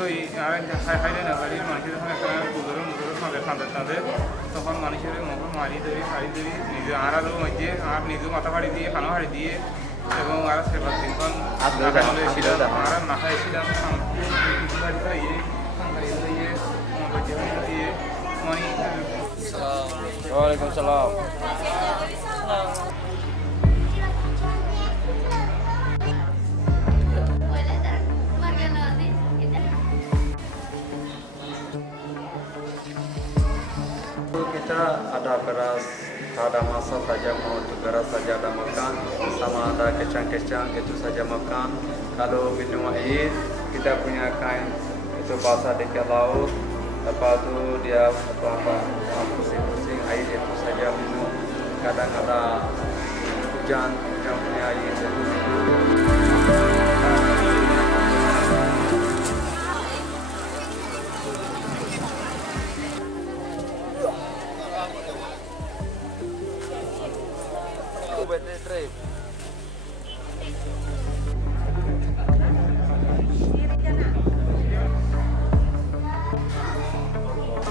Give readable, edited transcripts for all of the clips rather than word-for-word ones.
তো এই আর হাইলে না বাড়ির মানুষের যখন একটা পুজোর মুজোর খাঁদে খাঁদে তাদের তখন মানুষের মুখ মারি ধরি ফাড়ি ধরি নিজে আর আরও মধ্যে আর নিজে মাথা ফাড়ি দিয়ে খানা ফাড়ি দিয়ে এবং আর সেবার দিনক্ষণ এসেছিলাম আর না এসেছিলাম ইয়ে দিয়ে মানে ওয়ালাইকুম সালাম। Kita ada beras, ada masa saja mau itu beras saja ada makan, sama ada kecang-kecang itu saja makan. Kalau minum air, kita punya kain itu basah di ke laut, lepas itu dia apa pusing-pusing air itu saja minum. Kadang ada hujan punya air itu.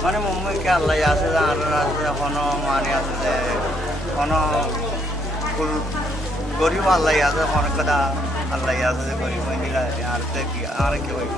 মানে মুম্বাই কে আল্লাহ আছে আর আছে এখনো মানে আছে যে কোনো গরিব আল্লাহ আছে অনেক কথা আল্লাহ আছে যে গরিব হয়ে নিলে আর কি হইব